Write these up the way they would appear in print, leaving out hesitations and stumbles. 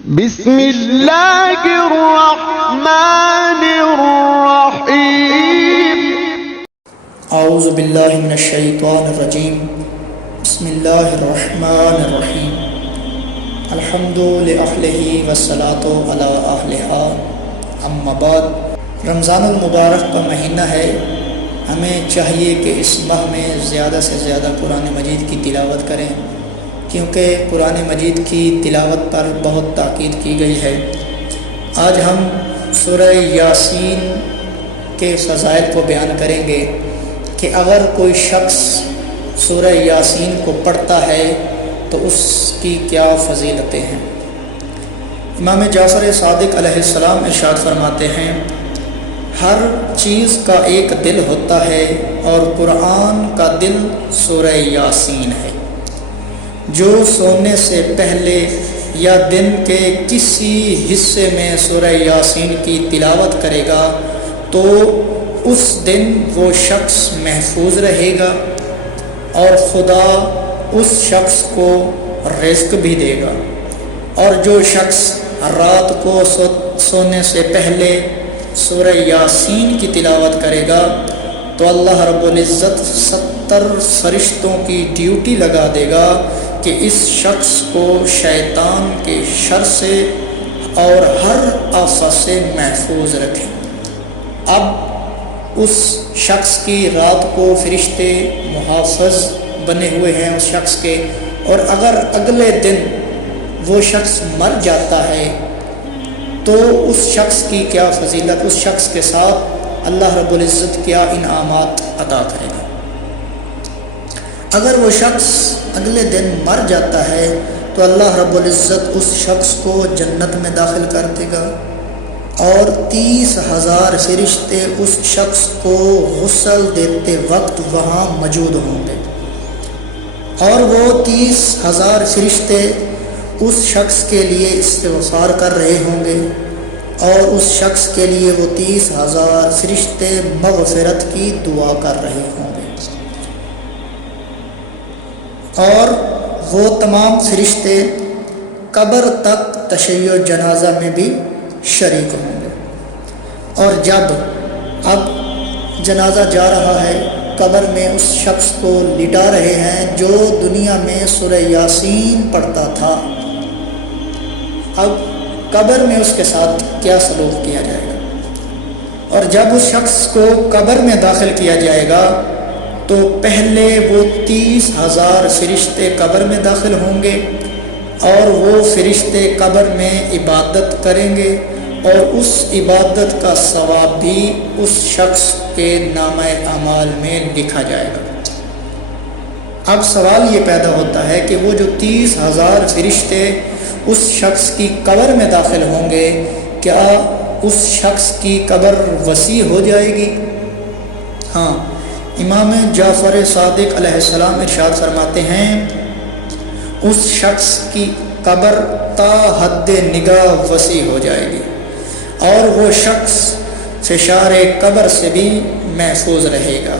بسم اللہ الرحمن الرحیم اعوذ باللہ من الشیطان الرجیم بسم اللہ الرحمن الرحیم الحمد لأہلہ والصلاة علی اہلہا اما بعد۔ رمضان المبارک کا مہینہ ہے، ہمیں چاہیے کہ اس ماہ میں زیادہ سے زیادہ قرآن مجید کی تلاوت کریں، کیونکہ قرآن مجید کی تلاوت پر بہت تاکید کی گئی ہے۔ آج ہم سورہ یاسین کے فضائل کو بیان کریں گے کہ اگر کوئی شخص سورہ یاسین کو پڑھتا ہے تو اس کی کیا فضیلتیں ہیں۔ امام جعفر صادق علیہ السلام ارشاد فرماتے ہیں، ہر چیز کا ایک دل ہوتا ہے اور قرآن کا دل سورہ یاسین ہے۔ جو سونے سے پہلے یا دن کے کسی حصے میں سورہ یاسین کی تلاوت کرے گا تو اس دن وہ شخص محفوظ رہے گا اور خدا اس شخص کو رزق بھی دے گا۔ اور جو شخص رات کو سونے سے پہلے سورہ یاسین کی تلاوت کرے گا تو اللہ رب العزت 70 فرشتوں کی ڈیوٹی لگا دے گا کہ اس شخص کو شیطان کے شر سے اور ہر آفت سے محفوظ رکھیں۔ اب اس شخص کی رات کو فرشتے محافظ بنے ہوئے ہیں اس شخص کے، اور اگر اگلے دن وہ شخص مر جاتا ہے تو اس شخص کی کیا فضیلت، اس شخص کے ساتھ اللہ رب العزت کیا انعامات عطا کرے گا۔ اگر وہ شخص اگلے دن مر جاتا ہے تو اللہ رب العزت اس شخص کو جنت میں داخل کر دے گا، اور 30,000 فرشتے اس شخص کو غسل دیتے وقت وہاں موجود ہوں گے، اور وہ 30,000 فرشتے اس شخص کے لیے استغفار کر رہے ہوں گے، اور اس شخص کے لیے وہ 30,000 فرشتے مغفرت کی دعا کر رہے ہوں گے، اور وہ تمام فرشتے قبر تک تشیع جنازہ میں بھی شریک ہوں گے۔ اور جب اب جنازہ جا رہا ہے، قبر میں اس شخص کو لٹا رہے ہیں جو دنیا میں سورہ یاسین پڑھتا تھا، اب قبر میں اس کے ساتھ کیا سلوک کیا جائے گا۔ اور جب اس شخص کو قبر میں داخل کیا جائے گا تو پہلے وہ 30,000 فرشتے قبر میں داخل ہوں گے، اور وہ فرشتے قبر میں عبادت کریں گے، اور اس عبادت کا ثواب بھی اس شخص کے نامہ اعمال میں لکھا جائے گا۔ اب سوال یہ پیدا ہوتا ہے کہ وہ جو 30,000 فرشتے اس شخص کی قبر میں داخل ہوں گے، کیا اس شخص کی قبر وسیع ہو جائے گی؟ ہاں، امام جعفر صادق علیہ السلام ارشاد فرماتے ہیں، اس شخص کی قبر تا حد نگاہ وسیع ہو جائے گی، اور وہ شخص فشار قبر سے بھی محفوظ رہے گا۔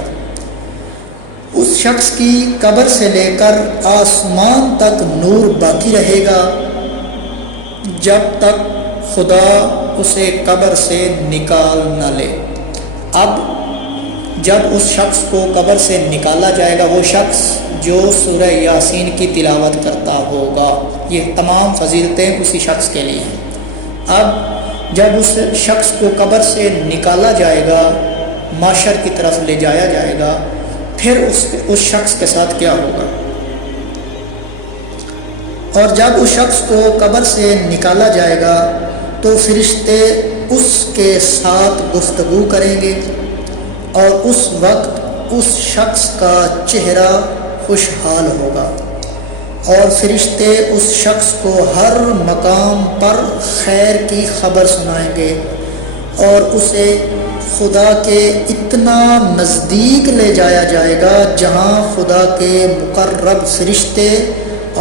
اس شخص کی قبر سے لے کر آسمان تک نور باقی رہے گا جب تک خدا اسے قبر سے نکال نہ لے۔ اب جب اس شخص کو قبر سے نکالا جائے گا، وہ شخص جو سورہ یاسین کی تلاوت کرتا ہوگا، یہ تمام فضیلتیں اسی شخص کے لیے ہیں۔ اب جب اس شخص کو قبر سے نکالا جائے گا، معاشر کی طرف لے جایا جائے گا، پھر اس شخص کے ساتھ کیا ہوگا؟ اور جب اس شخص کو قبر سے نکالا جائے گا تو فرشتے اس کے ساتھ گفتگو کریں گے، اور اس وقت اس شخص کا چہرہ خوشحال ہوگا، اور فرشتے اس شخص کو ہر مقام پر خیر کی خبر سنائیں گے، اور اسے خدا کے اتنا نزدیک لے جایا جائے گا جہاں خدا کے مقرب فرشتے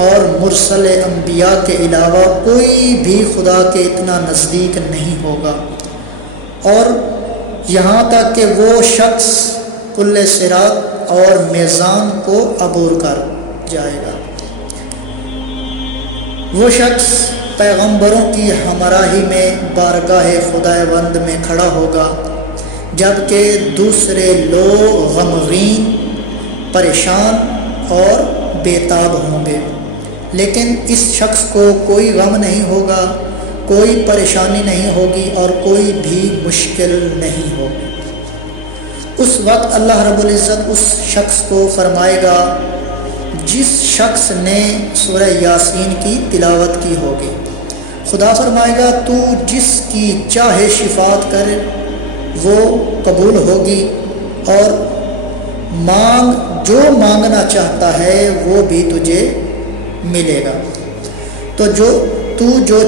اور مرسل انبیاء کے علاوہ کوئی بھی خدا کے اتنا نزدیک نہیں ہوگا، اور یہاں تک کہ وہ شخص پل صراط اور میزان کو عبور کر جائے گا۔ وہ شخص پیغمبروں کی ہمراہی میں بارگاہ خداوند میں کھڑا ہوگا، جبکہ دوسرے لوگ غمگین، پریشان اور بےتاب ہوں گے، لیکن اس شخص کو کوئی غم نہیں ہوگا، کوئی پریشانی نہیں ہوگی اور کوئی بھی مشکل نہیں ہوگی۔ اس وقت اللہ رب العزت اس شخص کو فرمائے گا جس شخص نے سورہ یاسین کی تلاوت کی ہوگی، خدا فرمائے گا تو جس کی چاہے شفاعت کر وہ قبول ہوگی، اور جو مانگنا چاہتا ہے وہ بھی تجھے ملے گا۔ تو جو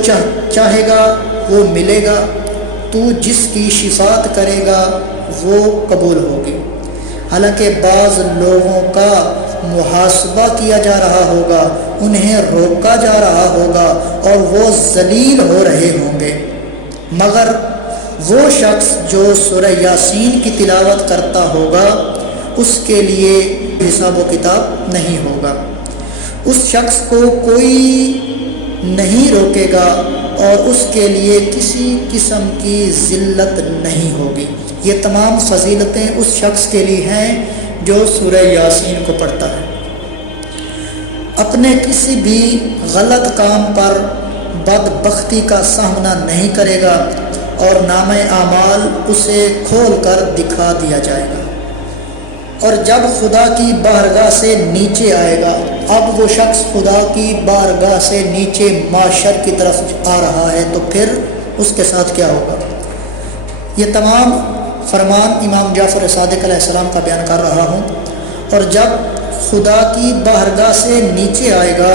چاہے گا وہ ملے گا، تو جس کی شفاعت کرے گا وہ قبول ہوگی۔ حالانکہ بعض لوگوں کا محاسبہ کیا جا رہا ہوگا، انہیں روکا جا رہا ہوگا اور وہ ذلیل ہو رہے ہوں گے، مگر وہ شخص جو سورہ یاسین کی تلاوت کرتا ہوگا اس کے لیے حساب و کتاب نہیں ہوگا، اس شخص کو کوئی نہیں روکے گا اور اس کے لیے کسی قسم کی ذلت نہیں ہوگی۔ یہ تمام فضیلتیں اس شخص کے لیے ہیں جو سورہ یاسین کو پڑھتا ہے۔ اپنے کسی بھی غلط کام پر بدبختی کا سامنا نہیں کرے گا اور نامہ اعمال اسے کھول کر دکھا دیا جائے گا، اور جب خدا کی بارگاہ سے نیچے آئے گا، اب وہ شخص خدا کی بارگاہ سے نیچے معاشر کی طرف آ رہا ہے، تو پھر اس کے ساتھ کیا ہوگا؟ یہ تمام فرمان امام جعفر صادق علیہ السلام کا بیان کر رہا ہوں۔ اور جب خدا کی بارگاہ سے نیچے آئے گا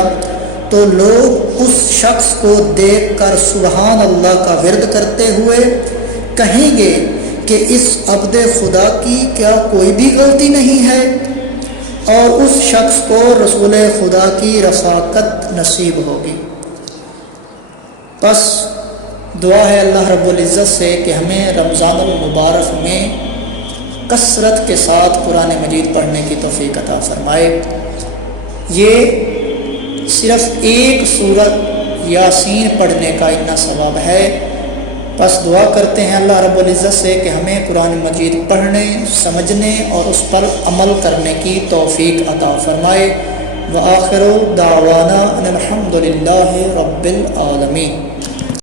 تو لوگ اس شخص کو دیکھ کر سبحان اللہ کا ورد کرتے ہوئے کہیں گے کہ اس عبد خدا کی کیا کوئی بھی غلطی نہیں ہے، اور اس شخص کو رسول خدا کی رفاقت نصیب ہوگی۔ بس دعا ہے اللہ رب العزت سے کہ ہمیں رمضان المبارک میں کثرت کے ساتھ قرآن مجید پڑھنے کی توفیق عطا فرمائے۔ یہ صرف ایک سورت یاسین پڑھنے کا اتنا ثواب ہے، بس دعا کرتے ہیں اللہ رب العزت سے کہ ہمیں قرآن مجید پڑھنے، سمجھنے اور اس پر عمل کرنے کی توفیق عطا فرمائے۔ وآخر دعوانا ان الحمد للہ رب العالمین۔